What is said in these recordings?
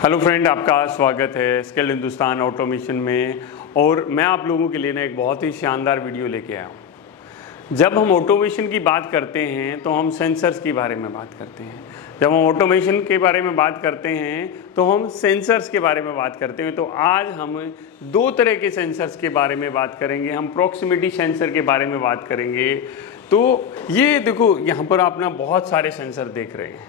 Hello friend, आपका स्वागत है स्किल्ड हिंदुस्तान ऑटोमेशन में। और मैं आप लोगों के लिए एक बहुत ही शानदार वीडियो लेके आया हूँ। जब हम ऑटोमेशन की बात करते हैं तो हम सेंसर्स के बारे में बात करते हैं। जब हम ऑटोमेशन के बारे में बात करते हैं तो हम सेंसर्स के बारे में बात करते हैं। तो आज हम दो तरह के सेंसर्स के बारे में बात करेंगे। हम प्रॉक्सिमिटी सेंसर के बारे में बात करेंगे। तो ये देखो, यहाँ पर आप ना बहुत सारे सेंसर देख रहे हैं,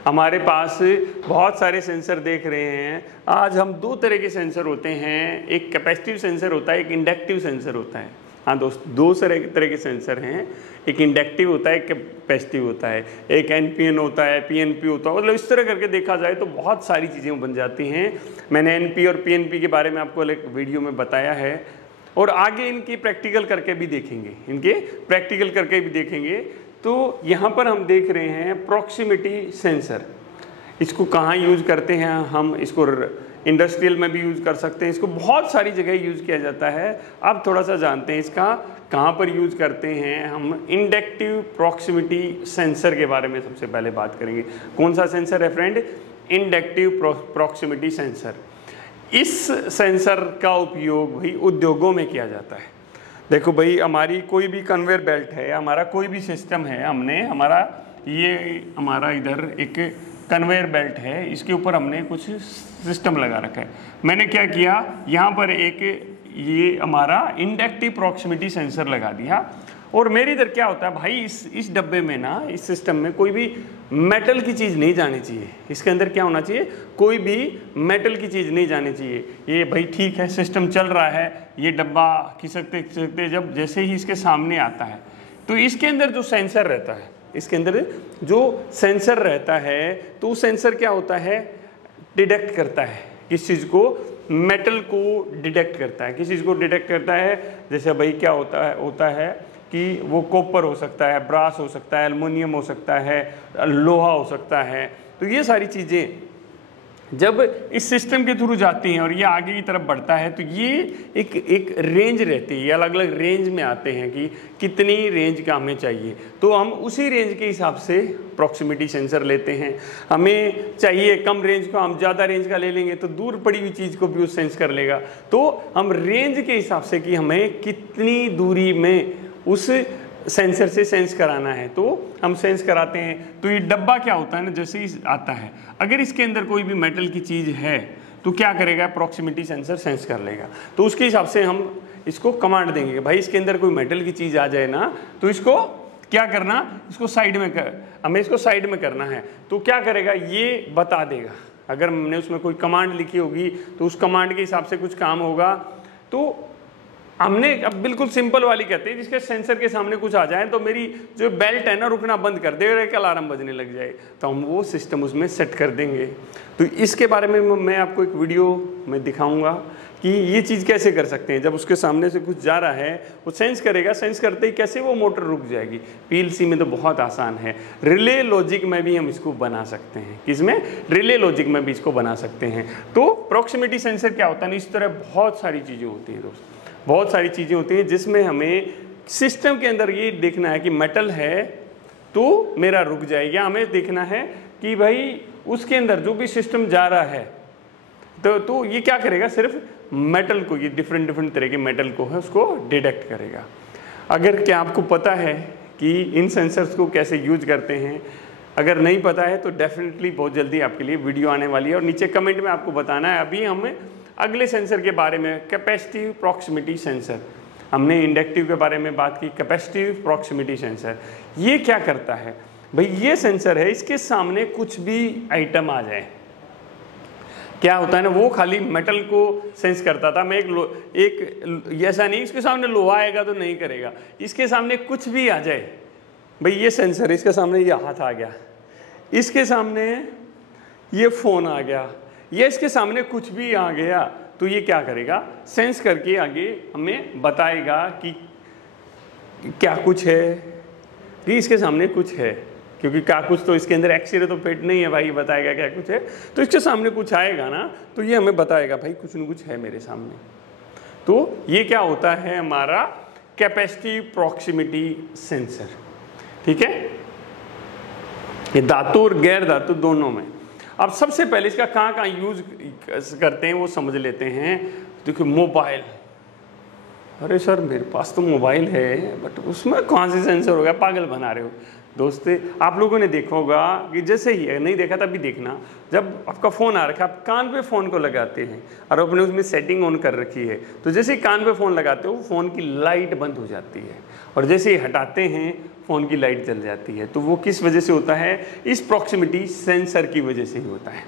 हमारे पास बहुत सारे सेंसर देख रहे हैं। आज हम दो तरह के सेंसर होते हैं, एक कैपेसिटिव सेंसर होता है, एक इंडक्टिव सेंसर होता है। हाँ दोस्त, दो तरह के सेंसर हैं, एक इंडक्टिव होता है, एक कैपेसिटिव होता है, एक एनपीएन होता है, पीएनपी होता है। मतलब इस तरह करके देखा जाए तो बहुत सारी चीज़ें बन जाती हैं। मैंने एनपी और पीएनपी के बारे में आपको एक वीडियो में बताया है और आगे इनकी प्रैक्टिकल करके भी देखेंगे। तो यहाँ पर हम देख रहे हैं प्रॉक्सिमिटी सेंसर। इसको कहाँ यूज़ करते हैं हम? इसको इंडस्ट्रियल में भी यूज़ कर सकते हैं, इसको बहुत सारी जगह यूज़ किया जाता है। अब थोड़ा सा जानते हैं इसका कहाँ पर यूज़ करते हैं। हम इंडक्टिव प्रॉक्सिमिटी सेंसर के बारे में सबसे पहले बात करेंगे। कौन सा सेंसर है फ्रेंड? Inductive proximity sensor. इस सेंसर का उपयोग भाई उद्योगों में किया जाता है। देखो भाई, हमारी कोई भी कन्वेयर बेल्ट है, हमारा कोई भी सिस्टम है, हमारा इधर एक कन्वेयर बेल्ट है, इसके ऊपर हमने कुछ सिस्टम लगा रखा है। मैंने क्या किया, यहाँ पर ये हमारा इंडक्टिव प्रॉक्सिमिटी सेंसर लगा दिया। और मेरी इधर क्या होता है भाई, इस डब्बे में ना, इस सिस्टम में कोई भी मेटल की चीज़ नहीं जानी चाहिए। इसके अंदर क्या होना चाहिए? कोई भी मेटल की चीज़ नहीं जानी चाहिए। ये भाई ठीक है, सिस्टम चल रहा है, ये डब्बा खिसकते जब जैसे ही इसके सामने आता है तो इसके अंदर जो सेंसर रहता है, तो सेंसर क्या होता है? डिटेक्ट करता है किस चीज़ को, मेटल को डिटेक्ट करता है, किस चीज़ को डिटेक्ट करता है। जैसे भाई क्या होता है कि वो कॉपर हो सकता है, ब्रास हो सकता है, एल्युमिनियम हो सकता है, लोहा हो सकता है। तो ये सारी चीज़ें जब इस सिस्टम के थ्रू जाती हैं और ये आगे की तरफ बढ़ता है तो ये एक रेंज रहती है। ये अलग अलग रेंज में आते हैं कि कितनी रेंज का हमें चाहिए। तो हम उसी रेंज के हिसाब से प्रॉक्सिमिटी सेंसर लेते हैं। हमें चाहिए कम रेंज को, हम ज़्यादा रेंज का ले लेंगे तो दूर पड़ी हुई चीज़ को भी वो सेंस कर लेगा। तो हम रेंज के हिसाब से कि हमें कितनी दूरी में उस सेंसर से सेंस कराना है तो हम सेंस कराते हैं। तो ये डब्बा क्या होता है ना, जैसे ही आता है, अगर इसके अंदर कोई भी मेटल की चीज़ है तो क्या करेगा? प्रॉक्सिमिटी सेंसर सेंस कर लेगा। तो उसके हिसाब से हम इसको कमांड देंगे, भाई इसके अंदर कोई मेटल की चीज़ आ जाए ना तो इसको क्या करना, इसको साइड में हमें इसको साइड में करना है। तो क्या करेगा? ये बता देगा। अगर हमने उसमें कोई कमांड लिखी होगी तो उस कमांड के हिसाब से कुछ काम होगा। तो हमने अब बिल्कुल सिंपल वाली कहते हैं, जिसके सेंसर के सामने कुछ आ जाए तो मेरी जो बेल्ट है ना रुकना बंद कर दे और एक अलार्म बजने लग जाए, तो हम वो सिस्टम उसमें सेट कर देंगे। तो इसके बारे में मैं आपको एक वीडियो में दिखाऊंगा कि ये चीज़ कैसे कर सकते हैं। जब उसके सामने से कुछ जा रहा है वो सेंस करेगा, सेंस करते ही कैसे वो मोटर रुक जाएगी। पीएलसी में तो बहुत आसान है, रिले लॉजिक में भी हम इसको बना सकते हैं। किसमें? रिले लॉजिक में भी इसको बना सकते हैं। तो प्रॉक्सिमिटी सेंसर क्या होता है ना, इस तरह बहुत सारी चीज़ें होती हैं दोस्त, बहुत सारी चीज़ें होती हैं जिसमें हमें सिस्टम के अंदर ये देखना है कि मेटल है तो मेरा रुक जाए, या हमें देखना है कि भाई उसके अंदर जो भी सिस्टम जा रहा है तो ये क्या करेगा? सिर्फ मेटल को, ये डिफरेंट तरह के मेटल को है उसको डिटेक्ट करेगा। अगर क्या आपको पता है कि इन सेंसर्स को कैसे यूज करते हैं? अगर नहीं पता है तो डेफिनेटली बहुत जल्दी आपके लिए वीडियो आने वाली है और नीचे कमेंट में आपको बताना है। अभी हमें अगले सेंसर के बारे में, कैपेसिटिव प्रॉक्सिमिटी सेंसर, हमने इंडक्टिव के बारे में बात की। कैपेसिटिव प्रॉक्सिमिटी सेंसर ये क्या करता है भाई? ये सेंसर है, इसके सामने कुछ भी आइटम आ जाए, क्या होता है ना, वो खाली मेटल को सेंस करता था। मैं ऐसा नहीं इसके सामने लोहा आएगा तो नहीं करेगा, इसके सामने कुछ भी आ जाए भाई, ये सेंसर, इसके सामने ये हाथ आ गया, इसके सामने ये फोन आ गया, ये इसके सामने कुछ भी आ गया तो ये क्या करेगा? सेंस करके आगे हमें बताएगा कि क्या कुछ है, कि इसके सामने कुछ है। क्योंकि क्या कुछ तो इसके अंदर एक्सरे तो पेट नहीं है भाई, बताएगा क्या कुछ है। तो इसके सामने कुछ आएगा ना तो ये हमें बताएगा भाई कुछ न कुछ है मेरे सामने। तो ये क्या होता है? हमारा कैपेसिटिव प्रॉक्सिमिटी सेंसर। ठीक है, ये धातु और गैर धातु दोनों में। अब सबसे पहले इसका कहाँ कहाँ यूज करते हैं वो समझ लेते हैं। देखिए मोबाइल, अरे सर मेरे पास तो मोबाइल है बट उसमें कौन से सेंसर हो गया, पागल बना रहे हो। दोस्तों आप लोगों ने देखा होगा कि जैसे ही है, नहीं देखा तभी देखना, जब आपका फ़ोन आ रखा है आप कान पे फ़ोन को लगाते हैं और अपने उसमें सेटिंग ऑन कर रखी है, तो जैसे ही कान पे फ़ोन लगाते हो फ़ोन की लाइट बंद हो जाती है और जैसे ही हटाते हैं फ़ोन की लाइट जल जाती है। तो वो किस वजह से होता है? इस प्रॉक्सिमिटी सेंसर की वजह से ही होता है।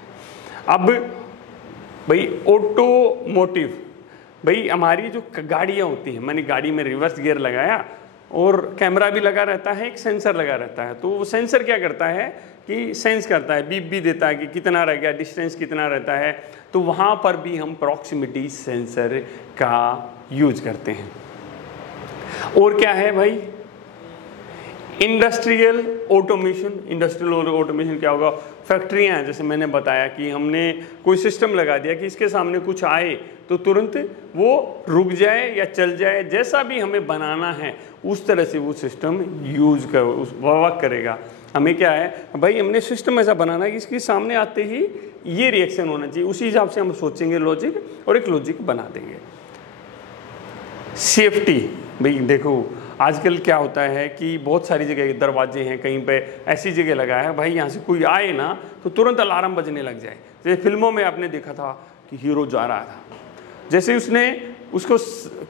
अब भाई ऑटोमोटिव, भाई हमारी जो गाड़ियाँ होती हैं, मैंने गाड़ी में रिवर्स गियर लगाया और कैमरा भी लगा रहता है, एक सेंसर लगा रहता है, तो वो सेंसर क्या करता है कि सेंस करता है, बीप भी देता है कि कितना रह गया, डिस्टेंस कितना रहता है। तो वहाँ पर भी हम प्रॉक्सिमिटी सेंसर का यूज करते हैं। और क्या है भाई? Industrial automation. इंडस्ट्रियल ऑटोमेशन क्या होगा? फैक्ट्रियाँ हैं, जैसे मैंने बताया कि हमने कोई सिस्टम लगा दिया कि इसके सामने कुछ आए तो तुरंत वो रुक जाए या चल जाए, जैसा भी हमें बनाना है उस तरह से वो सिस्टम वर्क करेगा। हमें क्या है भाई, हमने सिस्टम ऐसा बनाना है कि इसके सामने आते ही ये रिएक्शन होना चाहिए, उसी हिसाब से हम सोचेंगे लॉजिक और एक लॉजिक बना देंगे। सेफ्टी, भाई देखो आजकल क्या होता है कि बहुत सारी जगह दरवाजे हैं, कहीं पे ऐसी जगह लगाया है भाई यहाँ से कोई आए ना तो तुरंत अलार्म बजने लग जाए। जैसे फिल्मों में आपने देखा था कि हीरो जा रहा था, जैसे उसने उसको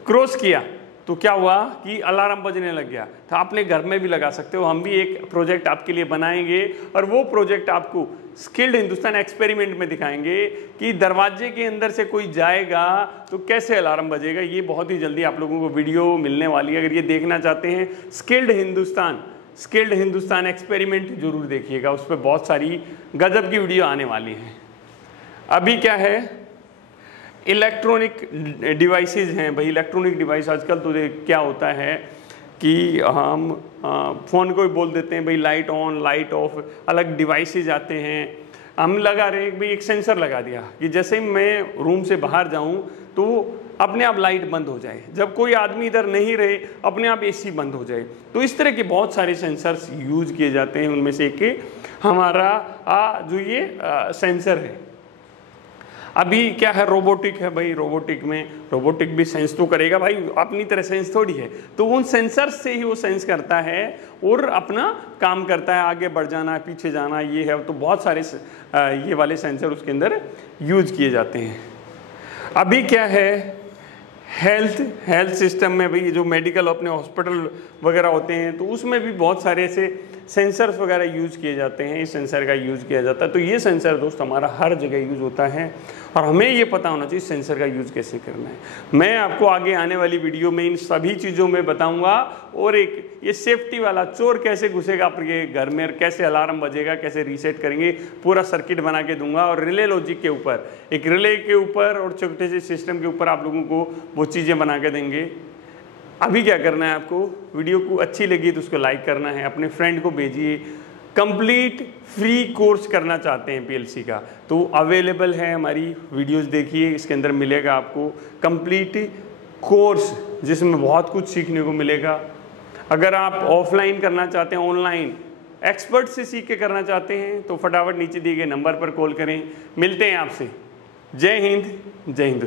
क्रॉस किया तो क्या हुआ कि अलार्म बजने लग गया था। आपने घर में भी लगा सकते हो, हम भी एक प्रोजेक्ट आपके लिए बनाएंगे और वो प्रोजेक्ट आपको स्किल्ड हिंदुस्तान एक्सपेरिमेंट में दिखाएंगे कि दरवाजे के अंदर से कोई जाएगा तो कैसे अलार्म बजेगा। ये बहुत ही जल्दी आप लोगों को वीडियो मिलने वाली है। अगर ये देखना चाहते हैं स्किल्ड हिंदुस्तान एक्सपेरिमेंट जरूर देखिएगा, उस पर बहुत सारी गजब की वीडियो आने वाली हैं। अभी क्या है, इलेक्ट्रॉनिक डिवाइसेस हैं भाई। इलेक्ट्रॉनिक डिवाइस आजकल तो क्या होता है कि हम फ़ोन को भी बोल देते हैं भाई लाइट ऑन लाइट ऑफ, अलग डिवाइसेस आते हैं। हम लगा रहे भाई एक सेंसर लगा दिया कि जैसे ही मैं रूम से बाहर जाऊं तो अपने आप लाइट बंद हो जाए, जब कोई आदमी इधर नहीं रहे अपने आप एसी बंद हो जाए। तो इस तरह के बहुत सारे सेंसर्स यूज किए जाते हैं, उनमें से एक हमारा जो ये सेंसर है। अभी क्या है, रोबोटिक है भाई। रोबोटिक भी सेंस तो करेगा भाई, अपनी तरह सेंस थोड़ी है, तो उन सेंसर्स से ही वो सेंस करता है और अपना काम करता है, आगे बढ़ जाना पीछे जाना ये है। तो बहुत सारे ये वाले सेंसर उसके अंदर यूज किए जाते हैं। अभी क्या है, हेल्थ सिस्टम में भाई जो मेडिकल अपने हॉस्पिटल वगैरह होते हैं तो उसमें भी बहुत सारे ऐसे सेंसर्स वगैरह यूज किए जाते हैं, इस सेंसर का यूज किया जाता है। तो ये सेंसर दोस्त हमारा हर जगह यूज होता है और हमें ये पता होना चाहिए सेंसर का यूज कैसे करना है। मैं आपको आगे आने वाली वीडियो में इन सभी चीज़ों में बताऊंगा। और एक ये सेफ्टी वाला, चोर कैसे घुसेगा आपके घर में, कैसे अलार्म बजेगा, कैसे रीसेट करेंगे, पूरा सर्किट बना के दूंगा। और रिले लॉजिक के ऊपर, एक रिले के ऊपर और छोटे से सिस्टम के ऊपर आप लोगों को वो चीज़ें बना के देंगे। अभी क्या करना है आपको, वीडियो को अच्छी लगी तो उसको लाइक करना है, अपने फ्रेंड को भेजिए। कंप्लीट फ्री कोर्स करना चाहते हैं पीएलसी का तो अवेलेबल है, हमारी वीडियोस देखिए, इसके अंदर मिलेगा आपको कंप्लीट कोर्स जिसमें बहुत कुछ सीखने को मिलेगा। अगर आप ऑफलाइन करना चाहते हैं, ऑनलाइन एक्सपर्ट से सीख के करना चाहते हैं तो फटाफट नीचे दिए गए नंबर पर कॉल करें। मिलते हैं आपसे। जय हिंद, जय हिंद।